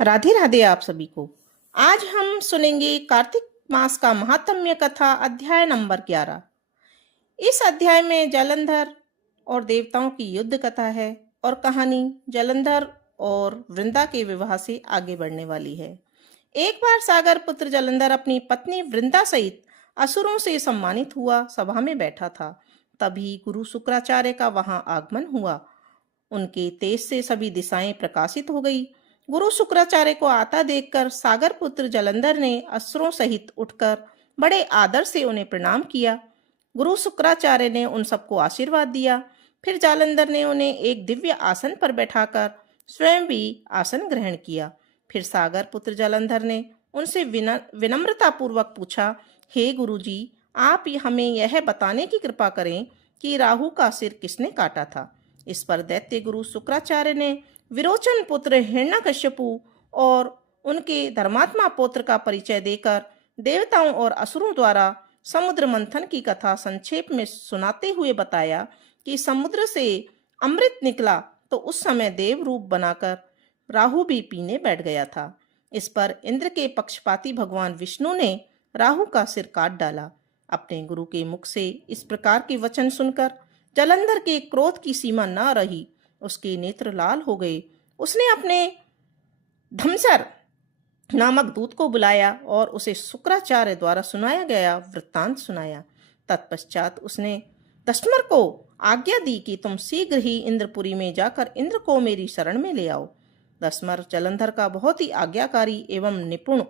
राधे राधे आप सभी को। आज हम सुनेंगे कार्तिक मास का महात्म्य कथा अध्याय नंबर 11। इस अध्याय में जालंधर और देवताओं की युद्ध कथा है और कहानी जालंधर और वृंदा के विवाह से आगे बढ़ने वाली है। एक बार सागर पुत्र जालंधर अपनी पत्नी वृंदा सहित असुरों से सम्मानित हुआ सभा में बैठा था। तभी गुरु शुक्राचार्य का वहां आगमन हुआ। उनके तेज से सभी दिशाएं प्रकाशित हो गई। गुरु शुक्राचार्य को आता देखकर सागर पुत्र जालंधर ने असुरों सहित उठकर बड़े आदर से उन्हें प्रणाम किया। गुरु शुक्राचार्य ने उन सबको आशीर्वाद दिया। फिर जालंधर ने उन्हें एक दिव्य आसन पर बैठाकर स्वयं भी आसन ग्रहण किया। फिर सागर पुत्र जालंधर ने उनसे विनम्रता पूर्वक पूछा, हे गुरुजी, आप हमें यह बताने की कृपा करें कि राहु का सिर किसने काटा था। इस पर दैत्य गुरु शुक्राचार्य ने विरोचन पुत्र हिरण्यकश्यपु और उनके धर्मात्मा पुत्र का परिचय देकर देवताओं और असुरों द्वारा समुद्र मंथन की कथा संक्षेप में सुनाते हुए बताया कि समुद्र से अमृत निकला तो उस समय देव रूप बनाकर राहु भी पीने बैठ गया था। इस पर इंद्र के पक्षपाती भगवान विष्णु ने राहु का सिर काट डाला। अपने गुरु के मुख से इस प्रकार के वचन सुनकर जालंधर के क्रोध की सीमा न रही। उसके नेत्र लाल हो गए। उसने अपने धमसर नामक दूत को बुलाया और उसे शुक्राचार्य द्वारा सुनाया गया वृत्तांत सुनाया। तत्पश्चात उसने दशमर को आज्ञा दी कि तुम शीघ्र ही इंद्रपुरी में जाकर इंद्र को मेरी शरण में ले आओ। दशमर जालंधर का बहुत ही आज्ञाकारी एवं निपुण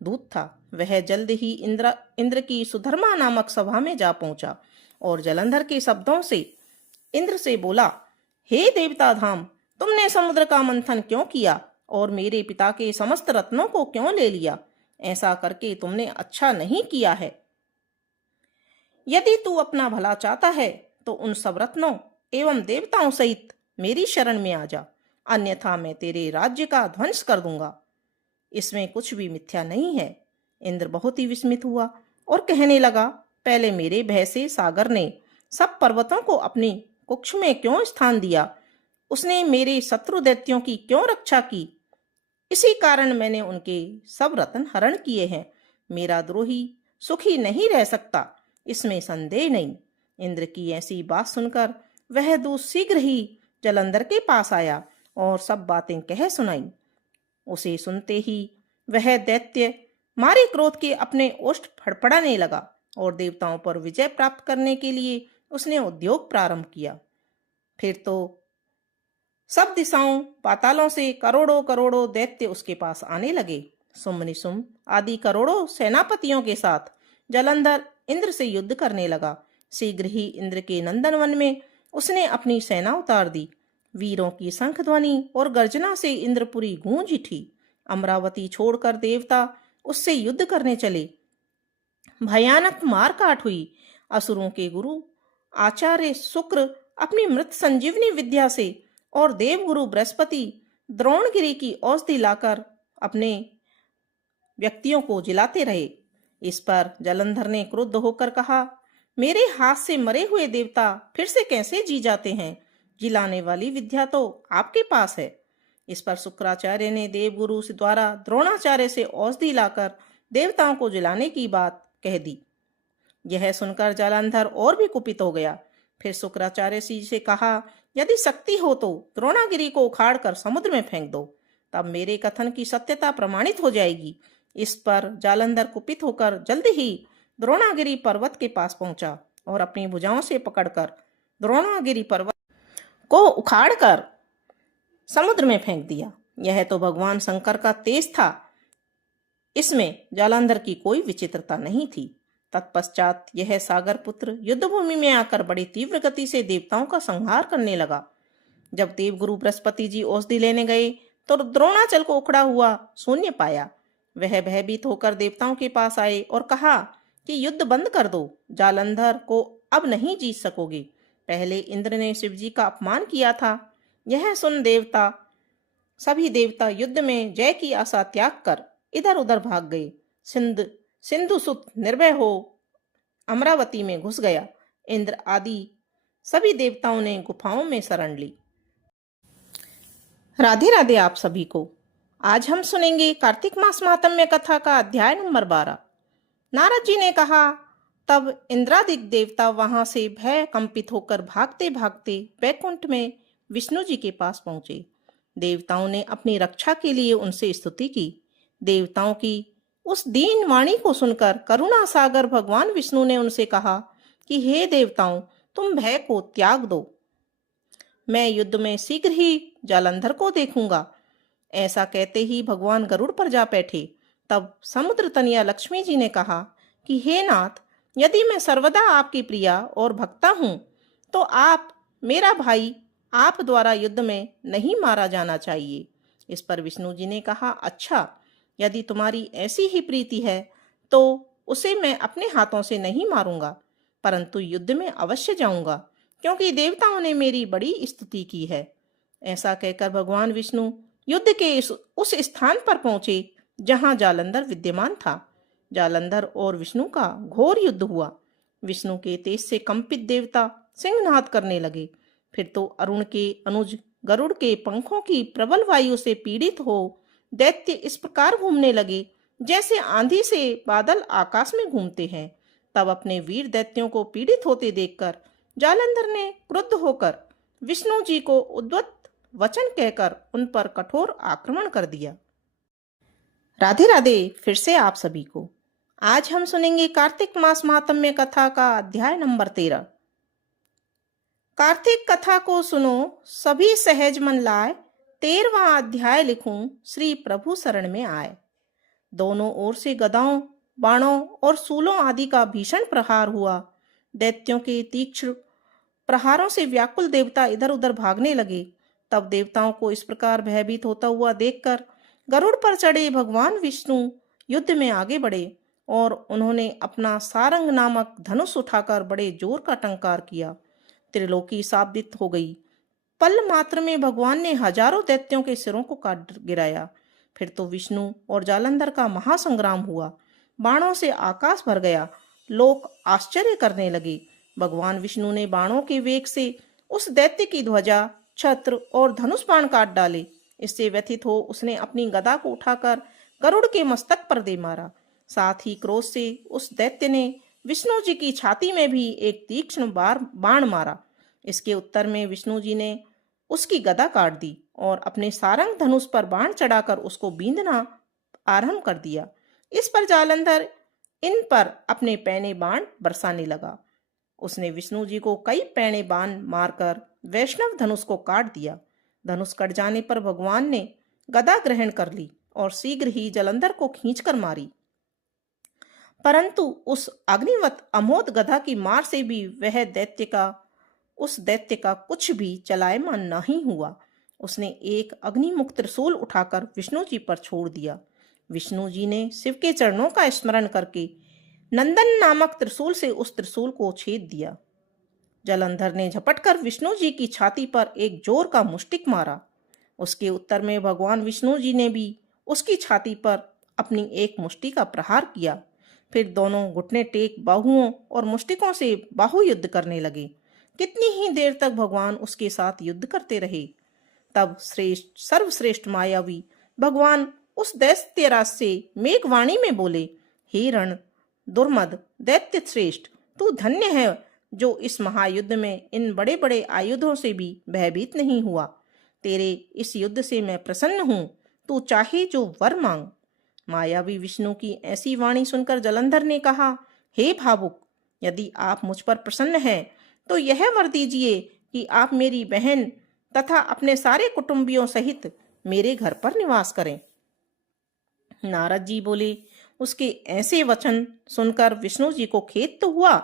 दूत था। वह जल्द ही इंद्र की सुधर्मा नामक सभा में जा पहुंचा और जालंधर के शब्दों से इंद्र से बोला, हे देवता धाम, तुमने समुद्र का मंथन क्यों किया और मेरे पिता के समस्त रत्नों को क्यों ले लिया? ऐसा करके तुमने अच्छा नहीं किया है। यदि तू अपना भला चाहता है तो उन सब रत्नों एवं देवताओं सहित मेरी शरण में आ जा, अन्यथा मैं तेरे राज्य का ध्वंस कर दूंगा। इसमें कुछ भी मिथ्या नहीं है। इंद्र बहुत ही विस्मित हुआ और कहने लगा, पहले मेरे भय से सागर ने सब पर्वतों को अपनी कुक्ष में क्यों स्थान दिया? उसने मेरे शत्रु दैत्यों की क्यों रक्षा की? इसी कारण मैंने उनके सब रत्न हरण किए हैं। मेरा द्रोही सुखी नहीं रह सकता, इसमें संदेह नहीं। इंद्र की ऐसी बात सुनकर वह दूत शीघ्र ही जालंधर के पास आया और सब बातें कह सुनाई। उसे सुनते ही वह दैत्य मारे क्रोध के अपने ओष्ठ फड़फड़ाने लगा और देवताओं पर विजय प्राप्त करने के लिए उसने उद्योग प्रारंभ किया। फिर तो सब दिशाओं पातालों से करोड़ों करोड़ों दैत्य उसके पास आने लगे। सुम निशुम आदि करोड़ों सेनापतियों के साथ जालंधर इंद्र से युद्ध करने लगा। शीघ्र ही इंद्र के नंदनवन में उसने अपनी सेना उतार दी। वीरों की शंख ध्वनि और गर्जना से इंद्रपुरी गूंज उठी। अमरावती छोड़कर देवता उससे युद्ध करने चले। भयानक मार काट हुई। असुरों के गुरु आचार्य शुक्र अपनी मृत संजीवनी विद्या से और देवगुरु बृहस्पति द्रोणगिरी की औषधि लाकर अपने व्यक्तियों को जिलाते रहे। इस पर जालंधर ने क्रुद्ध होकर कहा, मेरे हाथ से मरे हुए देवता फिर से कैसे जी जाते हैं? जिलाने वाली विद्या तो आपके पास है। इस पर शुक्राचार्य ने देवगुरु से द्वारा द्रोणाचार्य से औषधि लाकर देवताओं को जिलाने की बात कह दी। यह सुनकर जालंधर और भी कुपित हो गया। फिर शुक्राचार्य जी से कहा, यदि शक्ति हो तो द्रोणागिरी को उखाड़कर समुद्र में फेंक दो, तब मेरे कथन की सत्यता प्रमाणित हो जाएगी। इस पर जालंधर कुपित होकर जल्द ही द्रोणागिरी पर्वत के पास पहुंचा और अपनी भुजाओं से पकड़कर द्रोणागिरी पर्वत को उखाड़कर समुद्र में फेंक दिया। यह तो भगवान शंकर का तेज था, इसमें जालंधर की कोई विचित्रता नहीं थी। तत्पश्चात यह सागर पुत्र युद्धभूमि में आकर बड़ी तीव्र गति से देवताओं का संहार करने लगा। जब देवगुरु बृहस्पति जी औषधि लेने गए तो द्रोणाचल को उखड़ा हुआ शून्य पाया। वह भयभीत होकर देवताओं के पास आए और कहा कि युद्ध बंद कर दो, जालंधर को अब नहीं जीत सकोगे। पहले इंद्र ने शिव जी का अपमान किया था। यह सुन सभी देवता युद्ध में जय की आशा त्याग कर इधर उधर भाग गए। सिंधु सुत निर्भय हो अमरावती में घुस गया। इंद्र आदि सभी देवताओं ने गुफाओं में शरण ली। राधे राधे आप सभी को। आज हम सुनेंगे कार्तिक मास महात्म्य कथा का अध्याय नंबर 12। नारद जी ने कहा, तब इंद्रादिक देवता वहां से भय कंपित होकर भागते भागते बैकुंठ में विष्णु जी के पास पहुंचे। देवताओं ने अपनी रक्षा के लिए उनसे स्तुति की। देवताओं की उस दीन वाणी को सुनकर करुणा सागर भगवान विष्णु ने उनसे कहा कि हे देवताओं, तुम भय को त्याग दो। मैं युद्ध में शीघ्र ही जालंधर को देखूंगा। ऐसा कहते ही भगवान गरुड़ पर जा बैठे। तब समुद्र तनया लक्ष्मी जी ने कहा कि हे नाथ, यदि मैं सर्वदा आपकी प्रिया और भक्ता हूं तो आप मेरा भाई आप द्वारा युद्ध में नहीं मारा जाना चाहिए। इस पर विष्णु जी ने कहा, अच्छा, यदि तुम्हारी ऐसी ही प्रीति है तो उसे मैं अपने हाथों से नहीं मारूंगा, परंतु युद्ध में अवश्य जाऊंगा, क्योंकि देवताओं ने मेरी बड़ी स्तुति की है। ऐसा कहकर भगवान विष्णु युद्ध के उस स्थान पर पहुंचे जहां जालंधर विद्यमान था। जालंधर और विष्णु का घोर युद्ध हुआ। विष्णु के तेज से कंपित देवता सिंहनाद करने लगे। फिर तो अरुण के अनुज गरुड़ के पंखों की प्रबल वायु से पीड़ित हो दैत्य इस प्रकार घूमने लगे जैसे आंधी से बादल आकाश में घूमते हैं। तब अपने वीर दैत्यों को पीड़ित होते देखकर जालंधर ने क्रुद्ध होकर विष्णु जी को उद्वत वचन कहकर उन पर कठोर आक्रमण कर दिया। राधे राधे फिर से आप सभी को। आज हम सुनेंगे कार्तिक मास महात्म्य कथा का अध्याय नंबर 13। कार्तिक कथा को सुनो सभी सहज मन लाए, 13वां अध्याय लिखूं श्री प्रभु शरण में आए। दोनों ओर से गदाओं, बाणों और सूलों आदि का भीषण प्रहार हुआ। दैत्यों के तीक्ष्ण प्रहारों से व्याकुल देवता इधर उधर भागने लगे। तब देवताओं को इस प्रकार भयभीत होता हुआ देखकर गरुड़ पर चढ़े भगवान विष्णु युद्ध में आगे बढ़े और उन्होंने अपना सारंग नामक धनुष उठाकर बड़े जोर का टंकार किया। त्रिलोकी शाब्दित हो गई। पल मात्र में भगवान ने हजारों दैत्यों के सिरों को काट गिराया। फिर तो विष्णु और जालंधर का महासंग्राम हुआ। बाणों से आकाश भर गया। लोग आश्चर्य करने लगे। भगवान विष्णु ने बाणों के वेग से उस दैत्य की ध्वजा, छत्र और धनुष बाण काट डाले। इससे व्यथित हो उसने अपनी गदा को उठाकर गरुड़ के मस्तक पर दे मारा। साथ ही क्रोध से उस दैत्य ने विष्णु जी की छाती में भी एक तीक्ष्ण बाण मारा। इसके उत्तर में विष्णु जी ने उसकी गदा काट दी और अपने सारंग धनुष पर बाण चढ़ाकर उसको बींधना आरंभ कर दिया। इस पर जालंधर इन पर अपने पैने बाण बरसाने लगा। उसने विष्णु जी को कई पैने बाण मारकर वैष्णव धनुष को काट दिया। धनुष कट जाने पर भगवान ने गदा ग्रहण कर ली और शीघ्र ही जालंधर को खींचकर मारी, परंतु उस अग्निवत अमोद गदा की मार से भी उस दैत्य का कुछ भी चलायमान नहीं हुआ। उसने एक अग्निमुक्त त्रिशूल उठाकर विष्णु जी पर छोड़ दिया। विष्णु जी ने शिव के चरणों का स्मरण करके नंदन नामक त्रिशूल से उस त्रिशूल को छेद दिया। जालंधर ने झपटकर विष्णु जी की छाती पर एक जोर का मुष्टिक मारा। उसके उत्तर में भगवान विष्णु जी ने भी उसकी छाती पर अपनी एक मुष्टि का प्रहार किया। फिर दोनों घुटने टेक बाहुओं और मुष्टिकों से बाहु युद्ध करने लगे। कितनी ही देर तक भगवान उसके साथ युद्ध करते रहे। तब सर्वश्रेष्ठ मायावी भगवान उस दैत्यराज से मेघवाणी में बोले, हे रण दुर्मद दैत्य श्रेष्ठ, तू धन्य है जो इस महायुद्ध में इन बड़े बड़े आयुधों से भी भयभीत नहीं हुआ। तेरे इस युद्ध से मैं प्रसन्न हूं। तू चाहे जो वर मांग। मायावी विष्णु की ऐसी वाणी सुनकर जालंधर ने कहा, हे भावुक, यदि आप मुझ पर प्रसन्न हैं तो यह वर दीजिए कि आप मेरी बहन तथा अपने सारे कुटुंबियों सहित मेरे घर पर निवास करें। नारद जी बोले, उसके ऐसे वचन सुनकर विष्णु जी को खेद तो हुआ,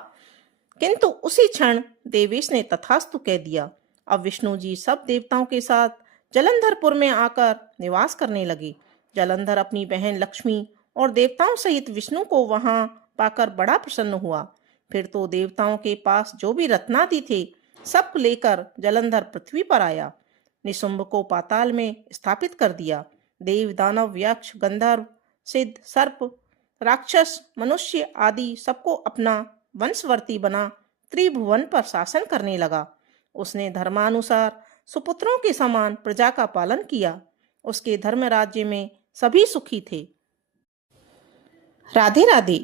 किंतु उसी क्षण देवेश ने तथास्तु कह दिया। अब विष्णु जी सब देवताओं के साथ जालंधरपुर में आकर निवास करने लगे। जालंधर अपनी बहन लक्ष्मी और देवताओं सहित विष्णु को वहां पाकर बड़ा प्रसन्न हुआ। फिर तो देवताओं के पास जो भी रत्नादि थे सब लेकर जालंधर पृथ्वी पर आया। निशुंभ को पाताल में स्थापित कर दिया। देव, दानव, यक्ष, गंधर्व, सिद्ध, सर्प, राक्षस, मनुष्य आदि सबको अपना वंशवर्ती बना त्रिभुवन पर शासन करने लगा। उसने धर्मानुसार सुपुत्रों के समान प्रजा का पालन किया उसके धर्म राज्य में सभी सुखी थे। राधे राधे।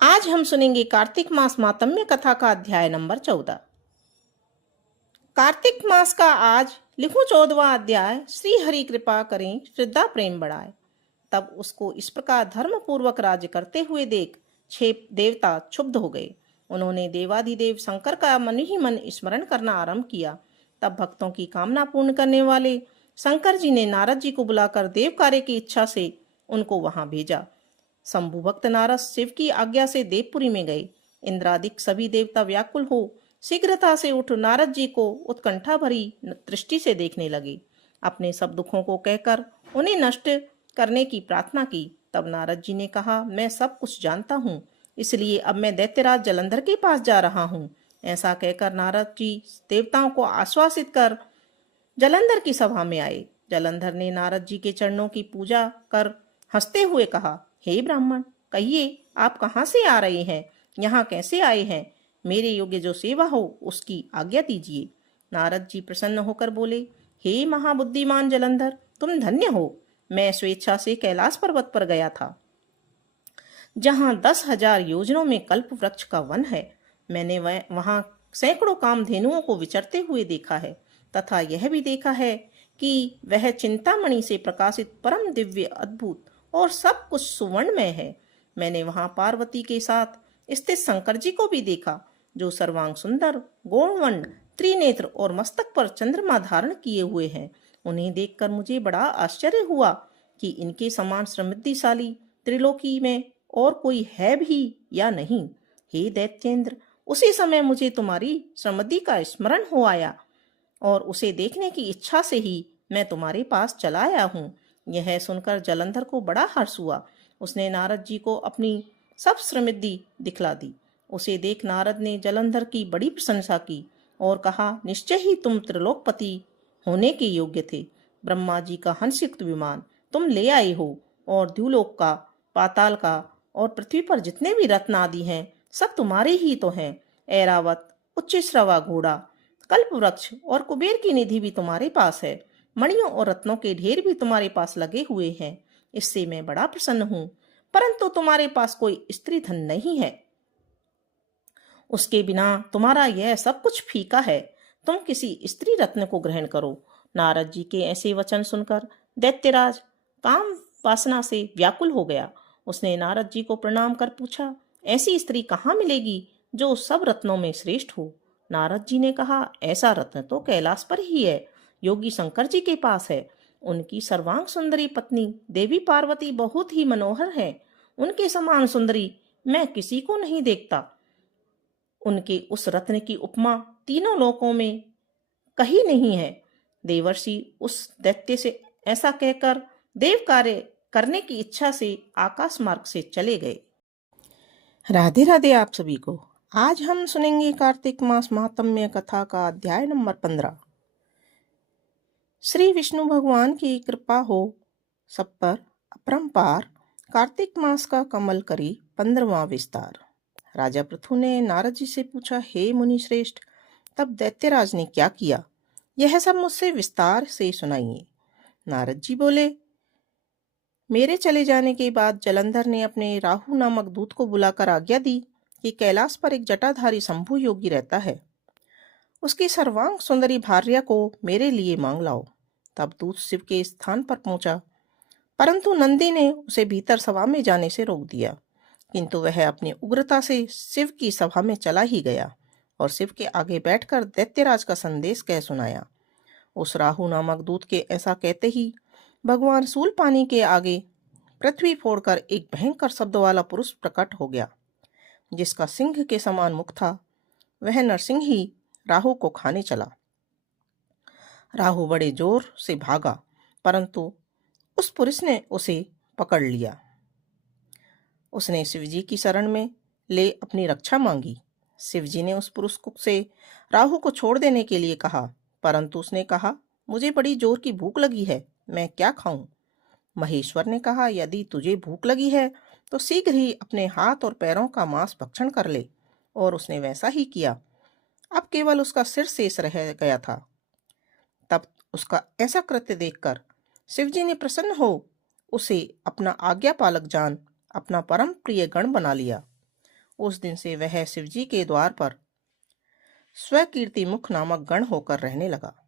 आज हम सुनेंगे कार्तिक मास मातम्य कथा का अध्याय नंबर 14। कार्तिक मास का आज लिखूं 14वां अध्याय। श्री हरि कृपा करें, श्रद्धा प्रेम बढ़ाए। तब उसको इस प्रकार धर्म पूर्वक राज्य करते हुए देख 6 देवता क्षुब्ध हो गए। उन्होंने देवाधिदेव शंकर का मन ही मन स्मरण करना आरंभ किया। तब भक्तों की कामना पूर्ण करने वाले शंकर जी ने नारद जी को बुलाकर देव कार्य की इच्छा से उनको वहां भेजा। शंभु भक्त नारद शिव की आज्ञा से देवपुरी में गए। इंद्रादिक सभी देवता व्याकुल हो शीघ्रता से उठ नारद जी को उत्कंठा भरी दृष्टि से देखने लगे। अपने सब दुखों को कहकर उन्हें नष्ट करने की प्रार्थना की। तब नारद जी ने कहा, मैं सब कुछ जानता हूँ, इसलिए अब मैं दैत्यराज जलंधर के पास जा रहा हूँ। ऐसा कहकर नारद जी देवताओं को आश्वासित कर जलंधर की सभा में आए। जलंधर ने नारद जी के चरणों की पूजा कर हंसते हुए कहा, हे ब्राह्मण, कहिए आप कहाँ से आ रहे हैं, यहाँ कैसे आए हैं? मेरे योग्य जो सेवा हो उसकी आज्ञा दीजिए। नारद जी प्रसन्न होकर बोले, हे महाबुद्धिमान जलंधर, तुम धन्य हो। मैं स्वेच्छा से कैलाश पर्वत पर गया था, जहाँ 10,000 योजनों में कल्प वृक्ष का वन है। मैंने वहां सैकड़ों कामधेनुओं को विचरते हुए देखा है, तथा यह भी देखा है कि वह चिंतामणि से प्रकाशित परम दिव्य अद्भुत और सब कुछ सुवर्णमय है। मैंने वहां पार्वती के साथ स्थित शंकर जी को भी देखा, जो सर्वांग सुंदर, गौरवर्ण, त्रिनेत्र और मस्तक पर चंद्रमा धारण किए हुए हैं। उन्हें देखकर मुझे बड़ा आश्चर्य हुआ कि इनके समान समृद्धिशाली त्रिलोकी में और कोई है भी या नहीं। हे दैत्येंद्र, उसी समय मुझे तुम्हारी समृद्धि का स्मरण हो आया और उसे देखने की इच्छा से ही मैं तुम्हारे पास चला आया हूँ। यह सुनकर जलंधर को बड़ा हर्ष हुआ। उसने नारद जी को अपनी सब समृद्धि दिखला दी। उसे देख नारद ने जलंधर की बड़ी प्रशंसा की और कहा, निश्चय ही तुम त्रिलोकपति होने के योग्य थे। ब्रह्मा जी का हंसयुक्त विमान तुम ले आए हो, और द्युलोक का, पाताल का और पृथ्वी पर जितने भी रत्न आदि हैं सब तुम्हारे ही तो हैं। ऐरावत, उच्च श्रवा घोड़ा, कल्प वृक्ष और कुबेर की निधि भी तुम्हारे पास है। मणियों और रत्नों के ढेर भी तुम्हारे पास लगे हुए हैं। इससे मैं बड़ा प्रसन्न हूँ, परंतु तुम्हारे पास कोई स्त्री धन नहीं है। उसके बिना तुम्हारा यह सब कुछ फीका है। तुम किसी स्त्री रत्न को ग्रहण करो। नारद जी के ऐसे वचन सुनकर दैत्यराज काम वासना से व्याकुल हो गया। उसने नारद जी को प्रणाम कर पूछा, ऐसी स्त्री कहाँ मिलेगी जो सब रत्नों में श्रेष्ठ हो? नारद जी ने कहा, ऐसा रत्न तो कैलाश पर ही है, योगी शंकर जी के पास है। उनकी सर्वांग सुंदरी पत्नी देवी पार्वती बहुत ही मनोहर है। उनके समान सुंदरी मैं किसी को नहीं देखता। उनके उस रत्न की उपमा तीनों लोकों में कहीं नहीं है। देवर्षि उस दैत्य से ऐसा कहकर देव कार्य करने की इच्छा से आकाश मार्ग से चले गए। राधे राधे आप सभी को। आज हम सुनेंगे कार्तिक मास महात्म्य कथा का अध्याय नंबर 15। श्री विष्णु भगवान की कृपा हो सब पर अपरंपार। कार्तिक मास का कमल करी 15वां विस्तार। राजा पृथु ने नारद जी से पूछा, हे मुनि श्रेष्ठ, तब दैत्यराज ने क्या किया, यह सब मुझसे विस्तार से सुनाइए। नारद जी बोले, मेरे चले जाने के बाद जलंधर ने अपने राहु नामक दूत को बुलाकर आज्ञा दी कि कैलाश पर एक जटाधारी शंभु योगी रहता है, उसकी सर्वांग सुंदरी भार्या को मेरे लिए मांग लाओ। तब दूत शिव के स्थान पर पहुंचा, परंतु नंदी ने उसे भीतर सभा में जाने से रोक दिया। किंतु वह अपनी उग्रता से शिव की सभा में चला ही गया और शिव के आगे बैठकर दैत्यराज का संदेश कह सुनाया। उस राहु नामक दूत के ऐसा कहते ही भगवान शूलपानी के आगे पृथ्वी फोड़कर एक भयंकर शब्द वाला पुरुष प्रकट हो गया, जिसका सिंह के समान मुख था। वह नरसिंह ही राहु को खाने चला। राहु बड़े जोर से भागा, परंतु उस पुरुष ने उसे पकड़ लिया। उसने शिवजी की शरण में ले अपनी रक्षा मांगी। शिवजी ने उस पुरुष से राहु को छोड़ देने के लिए कहा, परंतु उसने कहा, मुझे बड़ी जोर की भूख लगी है, मैं क्या खाऊं? महेश्वर ने कहा, यदि तुझे भूख लगी है तो शीघ्र ही अपने हाथ और पैरों का मांस भक्षण कर ले। और उसने वैसा ही किया। अब केवल उसका सिर शेष रह गया था। तब उसका ऐसा कृत्य देखकर शिवजी ने प्रसन्न हो उसे अपना आज्ञा पालक जान अपना परम प्रिय गण बना लिया। उस दिन से वह शिवजी के द्वार पर स्वकीर्ति मुख नामक गण होकर रहने लगा।